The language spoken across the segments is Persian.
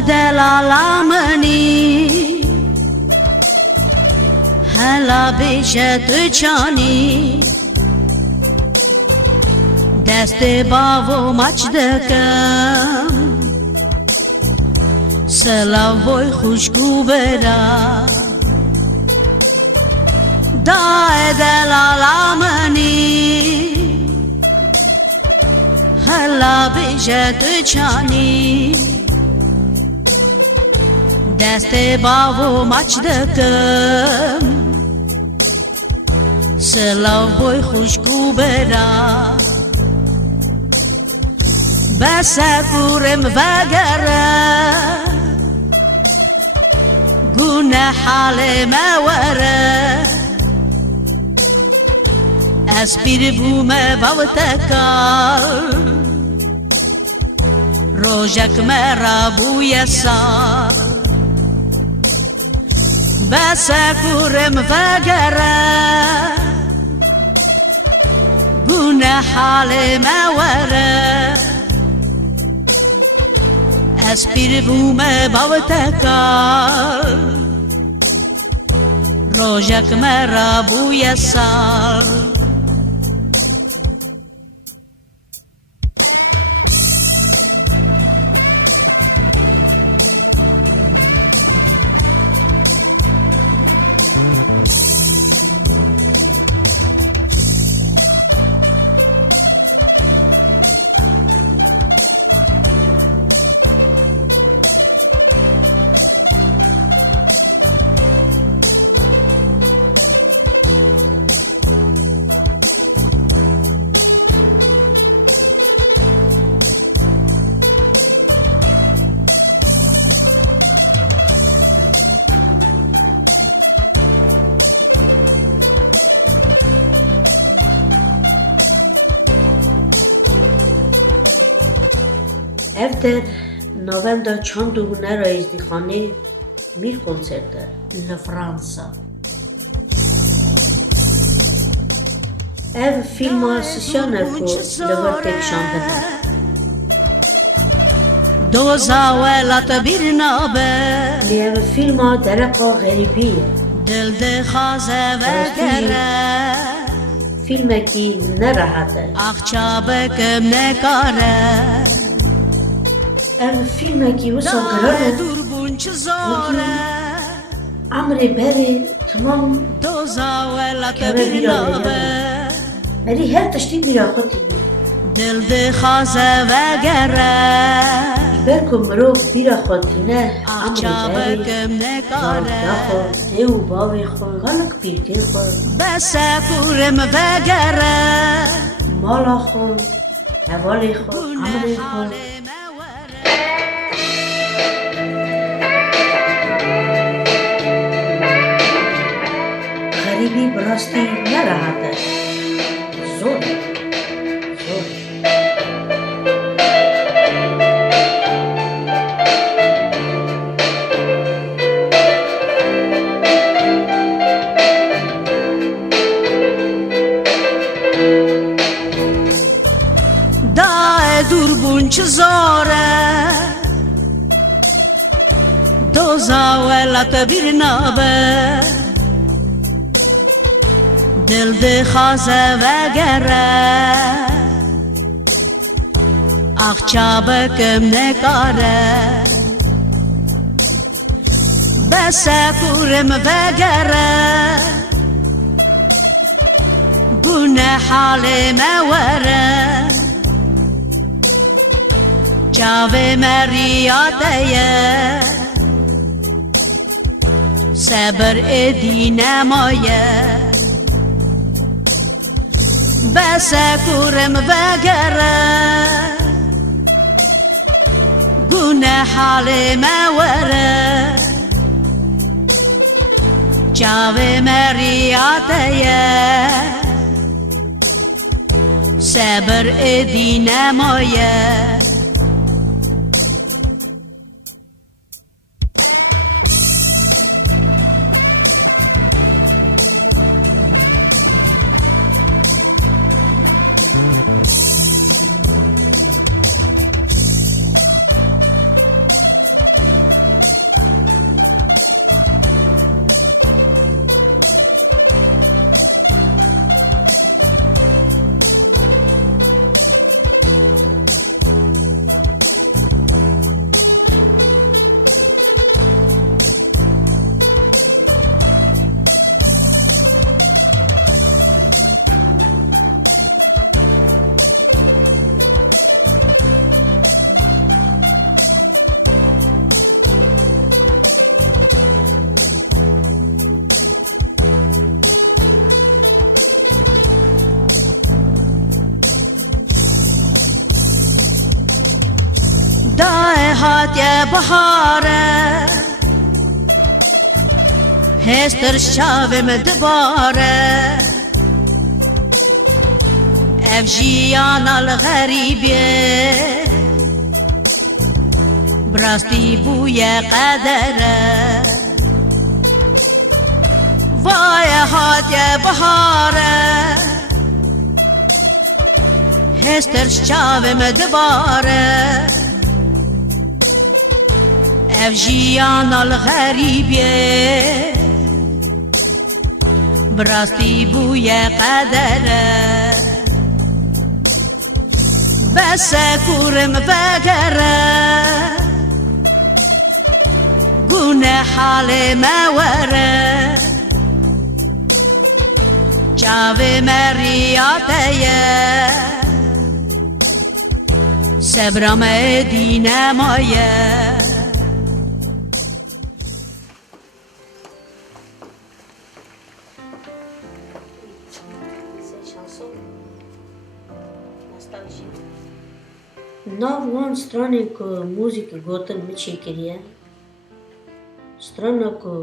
دلالامنی هلا بیشت چانی دست باو مچ دکم سلام بوی خوشگو برا دای دلالامنی هلا بیشت چانی دست باو مچ دکم سلام بوی خوشگو برا بس کورم وگره گونه حال موره اسپیر بومه باوتکار روژک مرا بوی سار بس کورم وگره گونه حال موره اسپیر بومه باوتکار روژک مرا بوی سال Efter november چندونه رایزدیخانه میر کنسرت لفرانسا ev filma sesione ku لورتک شامبنه دوزا ولات بیرنابه لی ev filma درقا غریبیه دل دخازه وگره فیلمکی نراحته اخچا بکم نکاره ev filmeki وسا گرانه دوربون چه زاره عمری بری تمام دوزا ولات که بیرنابه بری هر تشتی بیرا خودی بی دل دخازه وگره برکو مروف بیرا خودی نه اخچا عمری بری بکم نکاره خود دیو باوی خود غلق پیرکی خود بس کورم وگره مالا خود حوالی خود عمری خود غریبی براستی نراحته زور دای دوربون چه زاره دوزا ولات بیرنابه دل دخازه وگره اخچا بکم نکاره بس کورم وگره گونه حال موره جاوه مریاته صبر ادی نمایه بس کورم وگره گونه حال موره جاوه مریاته صبر ادی نمایه دای هاتیه بهاره هستر شاوم دباره افجیان الغریبه براستی بوی قدره وای هاتیه بهاره هستر شاوم دباره افجیان الغریبه براستی بوی قدره بس کورم بگره گونه حال موره چاوه مریاتیه صبرم دینمایه ناو وان strane که موزیک گوتن میچه کریه strana که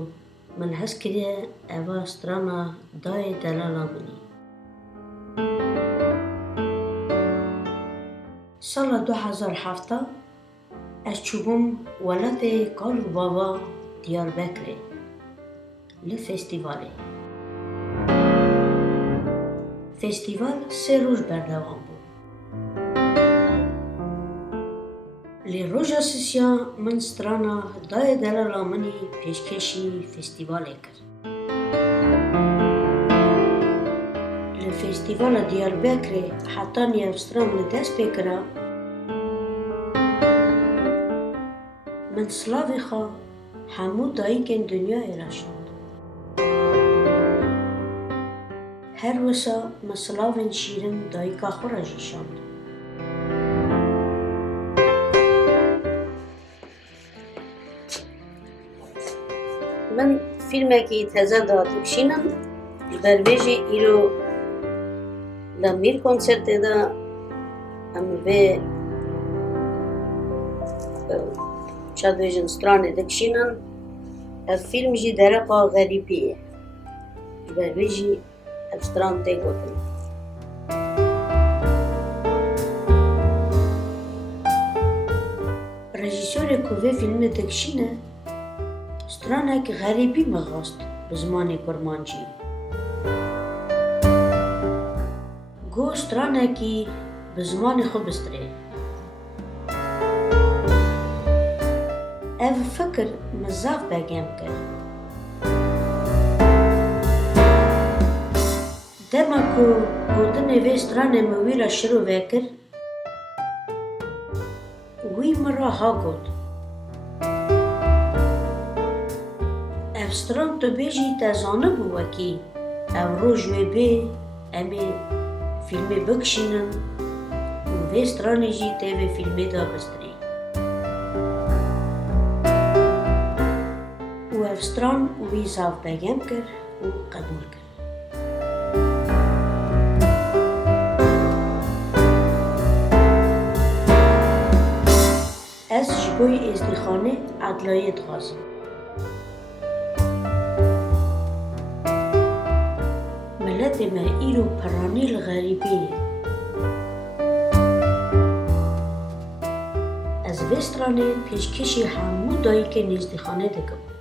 من حس کریه اوا strana دای دلالا منی سال 2007 از چوبم ولد کالو بابا دیار بکره لفستیواله فستیوال 3 روز بردوام بود لی روژا سیسیا من strana دای دلالا منی پیشکشی فستیواله کرد لی فستیوال دیار بکره حتی نیو strana دست بکره من سلاوی خواه همو دایی که دنیای را شد هر وسا من سلاوین شیرم دایی که خورا جی شد من فیلمه که تازه داده بشینم درویجی ایرو لامیر کنسرت دا ام به چادویجن strane دکشینن فیلم جی درقا غریبیه درویجی strane ته گوتن رژیسور کوه فیلم دکشینه strane که غریبی مغاست به زمان کرمانجی گو strane که به زمان خود بستره او فکر مزاف بگم کرد دما که گوتن وی strane موی را شروع وکر وی مرا ها گوت او strane تو بیجی تزانه بو وکی او روش وی بی امی فیلمی بکشینن و وی strane جی تیوی فیلمی دا بستری و او strane وی زاف بگم کرد و قبول کرد از جبوی ازدیخانه عدلایه دخواستم ملت ما ایرو پرانی الغریبی از وی strane پیشکشی همو دایی که نزدیخانه دکم